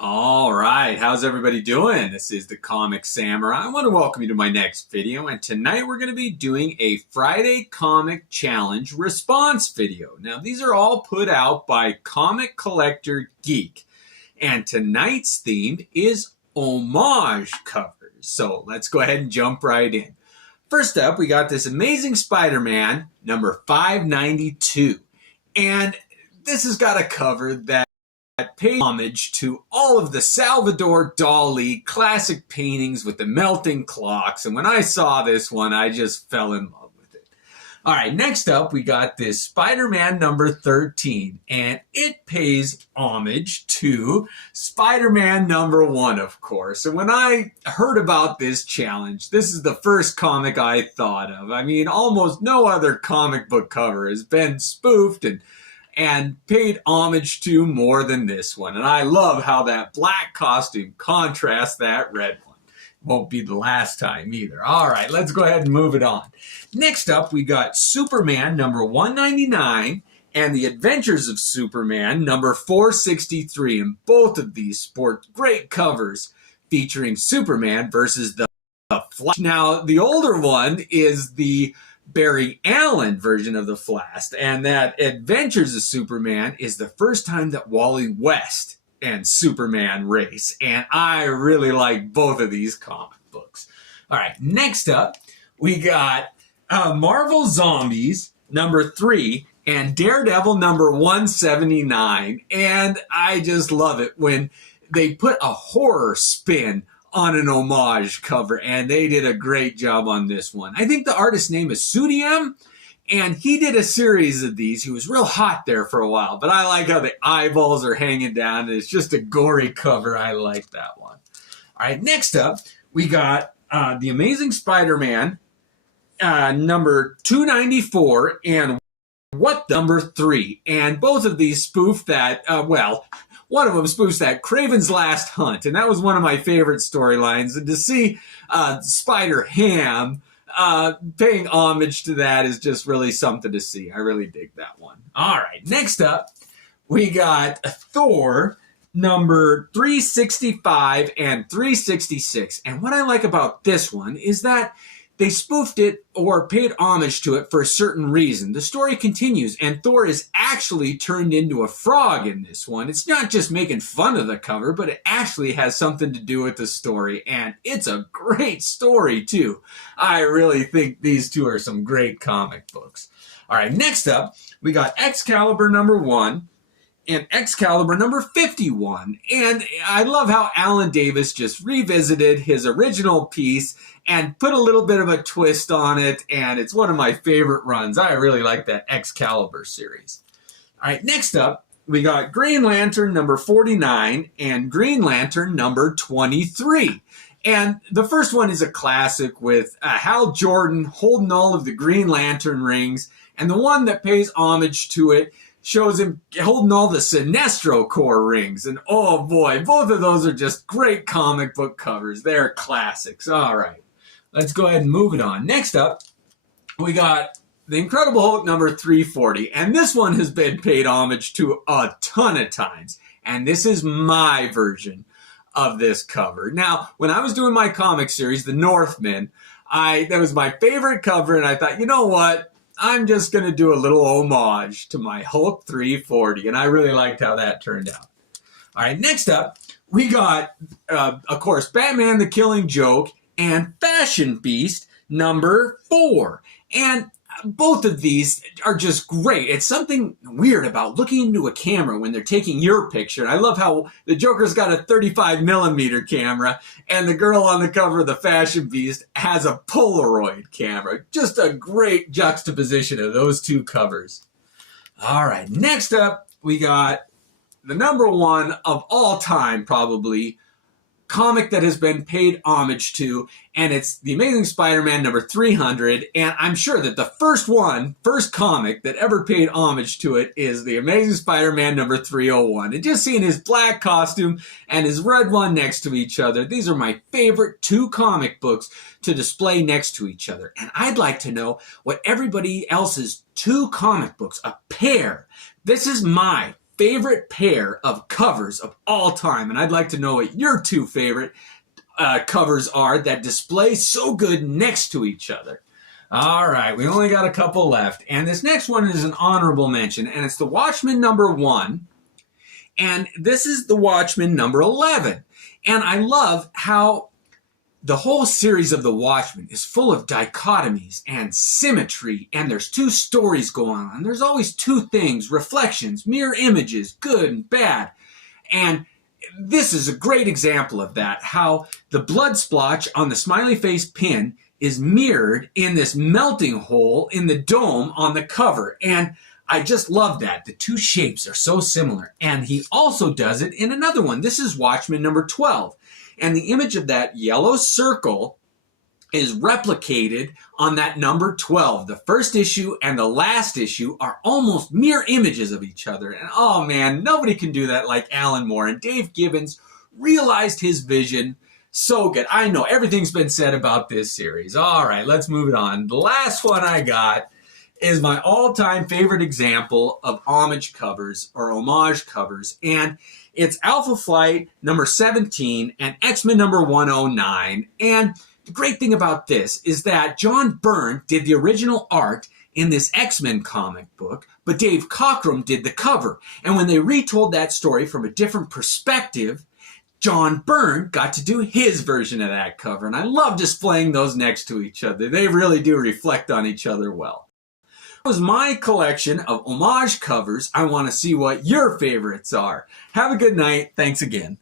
All right, how's everybody doing? This is the Comic Samurai. I want to welcome you to my next video, and tonight we're going to be doing a Friday Comic Challenge response video. Now, these are all put out by Comic Collector Geek, and tonight's theme is homage covers. So let's go ahead and jump right in. First up, we got this Amazing Spider-Man number 592, and this has got a cover that paid homage to all of the Salvador Dali classic paintings with the melting clocks. And when I saw this one, I just fell in love with it. All right, next up, we got this Spider-Man number 13, and it pays homage to Spider-Man number 1, of course. And when I heard about this challenge, this is the first comic I thought of. I mean, almost no other comic book cover has been spoofed and paid homage to more than this one. And I love how that black costume contrasts that red one. Won't be the last time either. All right, let's go ahead and move it on. Next up, we got Superman number 199 and The Adventures of Superman number 463. And both of these sport great covers featuring Superman versus the Flash. Now, the older one is the Barry Allen version of the Flash, and that Adventures of Superman is the first time that Wally West and Superman race, and I really like both of these comic books. All right, next up, we got Marvel Zombies number 3 and Daredevil number 179, and I just love it when they put a horror spin on an homage cover, and they did a great job on this one. I think the artist's name is Sudiem, and he did a series of these. He was real hot there for a while, but I like how the eyeballs are hanging down. It's just a gory cover. I like that one. All right, next up, we got The Amazing Spider-Man number 294 and number 3, and both of these spoof that, one of them spoofs that Kraven's Last Hunt, and that was one of my favorite storylines. And to see Spider-Ham paying homage to that is just really something to see. I really dig that one. All right, next up, we got Thor number 365 and 366. And what I like about this one is that they spoofed it or paid homage to it for a certain reason. The story continues, and Thor is actually turned into a frog in this one. It's not just making fun of the cover, but it actually has something to do with the story, and it's a great story, too. I really think these two are some great comic books. All right, next up, we got Excalibur number 1 and Excalibur number 51. And I love how Alan Davis just revisited his original piece and put a little bit of a twist on it, and it's one of my favorite runs. I really like that Excalibur series. All right, next up, we got Green Lantern number 49 and Green Lantern number 23. And the first one is a classic with Hal Jordan holding all of the Green Lantern rings, and the one that pays homage to it shows him holding all the Sinestro Corps rings. And oh boy, both of those are just great comic book covers. They're classics. All right, let's go ahead and move it on. Next up, we got The Incredible Hulk number 340. And this one has been paid homage to a ton of times. And this is my version of this cover. Now, when I was doing my comic series, The Northman, that was my favorite cover. And I thought, you know what? I'm just going to do a little homage to my Hulk 340, and I really liked how that turned out. All right, next up, we got, of course, Batman the Killing Joke and Fashion Beast number 4. And both of these are just great. It's something weird about looking into a camera when they're taking your picture. I love how the Joker's got a 35mm camera, and the girl on the cover of the Fashion Beast has a Polaroid camera. Just a great juxtaposition of those two covers. All right, next up, we got the number 1 of all time, probably, comic that has been paid homage to, and it's The Amazing Spider-Man number 300, and I'm sure that the first comic that ever paid homage to it is The Amazing Spider-Man number 301. And just seeing his black costume and his red one next to each other, these are my favorite 2 comic books to display next to each other. And I'd like to know what everybody else's 2 comic books, a pair. This is my favorite pair of covers of all time. And I'd like to know what your two favorite covers are that display so good next to each other. All right, we only got a couple left. And this next one is an honorable mention, and it's the Watchmen #1. And this is the Watchmen #11. And I love how the whole series of the Watchmen is full of dichotomies and symmetry, and there's two stories going on. There's always two things, reflections, mirror images, good and bad. And this is a great example of that, how the blood splotch on the smiley face pin is mirrored in this melting hole in the dome on the cover. And I just love that. The two shapes are so similar. And he also does it in another one. This is Watchmen #12. And the image of that yellow circle is replicated on that #12. The first issue and the last issue are almost mirror images of each other. And oh man, nobody can do that like Alan Moore. And Dave Gibbons realized his vision. So good. I know everything's been said about this series. All right, let's move it on. The last one I got is my all-time favorite example of homage covers or homage covers. And it's Alpha Flight #17 and X-Men #109. And the great thing about this is that John Byrne did the original art in this X-Men comic book, but Dave Cockrum did the cover. And when they retold that story from a different perspective, John Byrne got to do his version of that cover. And I love displaying those next to each other. They really do reflect on each other well. That was my collection of homage covers. I want to see what your favorites are. Have a good night. Thanks again.